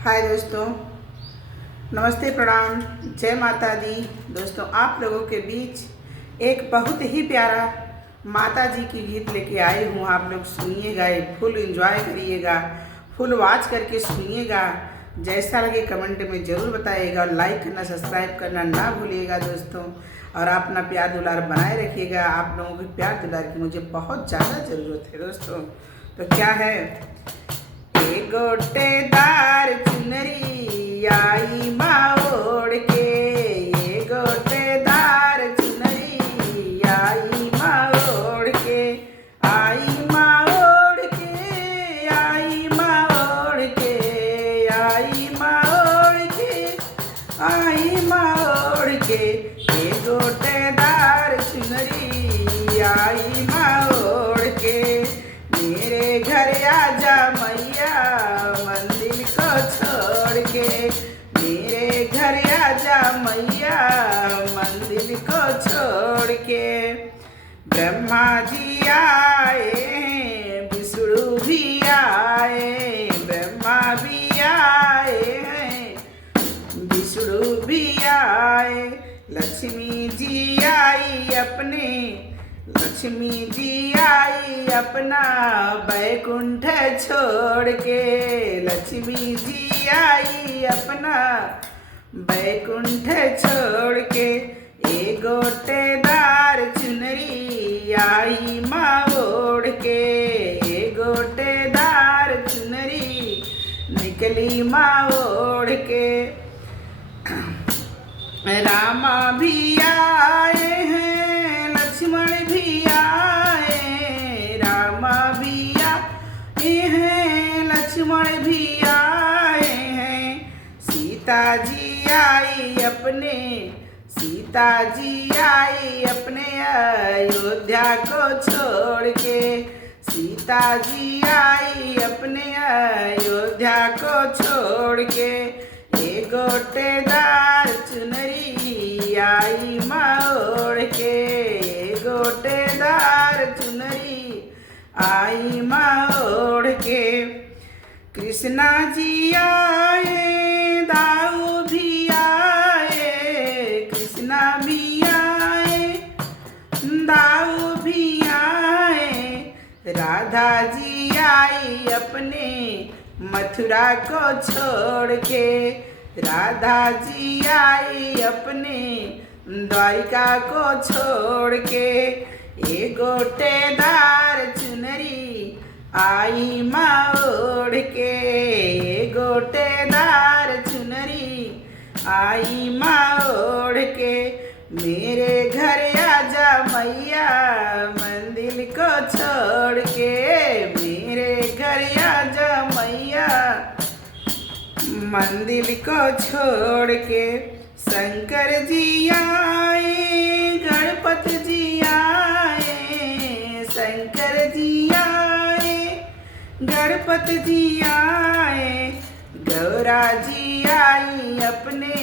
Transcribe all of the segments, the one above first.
हाय दोस्तों, नमस्ते, प्रणाम, जय माता दी। दोस्तों, आप लोगों के बीच एक बहुत ही प्यारा माता जी की गीत लेके आई हूँ। आप लोग सुनिएगा, फुल एंजॉय करिएगा, फुल वॉच करके सुनिएगा। जैसा लगे कमेंट में ज़रूर बताइएगा और लाइक करना, सब्सक्राइब करना ना भूलिएगा दोस्तों। और अपना प्यार दुलार बनाए रखिएगा। आप लोगों के प्यार दुलार की मुझे बहुत ज़्यादा ज़रूरत है दोस्तों। तो क्या है, गोटेदार चुनरी आई माँ ओढ़ के, ये गोटेदार चुनरी आई माँ ओढ़ के, आई माँ ओढ़ के, आई माँ ओढ़ के, आई माँ ओढ़ के, आई माँ ओढ़ के, ये गोटेदार चुनरी आई माँ ओढ़ के। मेरे घर आजा मैया मंदिर को छोड़ के, मेरे घर आजा मैया मंदिर को छोड़ के। ब्रह्मा जी आए हैं, विष्णु भी आए, ब्रह्मा भी आए हैं, विष्णु भी आए, लक्ष्मी जी आई अपने, लक्ष्मी जी आई अपना बैकुंठ छोड़ के, लक्ष्मी जी आई अपना बैकुंठ छोड़ के। ए गोटेदार चुनरी आई माँ ओढ़ के, ए गोटेदार चुनरी निकली माँ ओढ़ के। रामा भी आए हैं, लक्ष्मण भी आए, रामा भी आए हैं, लक्ष्मण भी आए हैं, सीता जी आई अपने, सीता जी आई अपने अयोध्या को छोड़ के, सीता जी आई अपने अयोध्या को छोड़ के। ये गोटेदार चुनरी आई माँ ओढ़ के, ये गोटेदार चुनरी आई माँ ओढ़ के। कृष्णा जी आए, दाऊ भी आए, कृष्णा भी आए, दाऊ भी आए, राधा जी आई अपने मथुरा को छोड़ के, राधा जी आई अपने द्वारिका को छोड़ के। ये गोटेदार चुनरी आई माँ ओढ़ के, ये गोटेदार चुनरी आई माँ ओढ़ के। मेरे घर आजा मैया मंदिर को छोड़ के, मेरे घर आजा मैया मंदिर को छोड़ के। शंकर जी आए, गणपति जी आए, शंकर जी आए, गणपति जी आए, गौरा जी आई अपने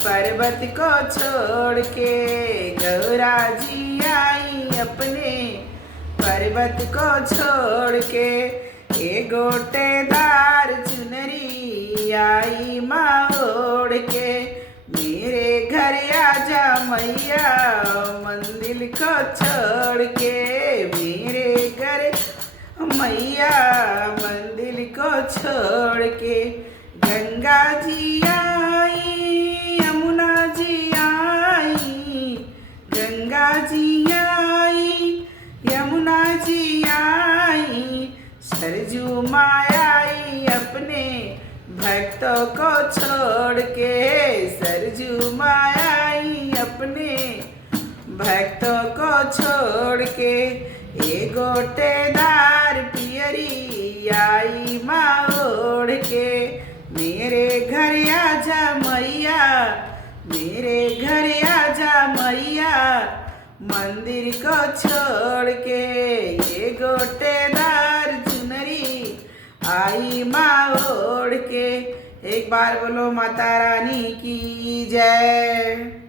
पर्वत को छोड़ के, गौरा जी आई अपने पर्वत को छोड़ के। ये गोटेदार चुनरी आई माँ ओढ़ के, मेरे घर आजा मैया मंदिर को छोड़ के, मेरे घर मैया मंदिर को छोड़ के। गंगा जी आई, यमुना जी आई, गंगा जी आई, यमुना जी आई, सरजू माया आई अपने भक्तों को छोड़ के, सरजू माया आई अपने भक्तों को छोड़ के। ये गोटेदार पियरी आई माँ ओढ़ के, मेरे घर आजा मैया, मेरे घर आजा मैया मंदिर को छोड़ के। ये गोटेदार चुनरी आई माँ ओढ़ के। एक बार बोलो माता रानी की जय।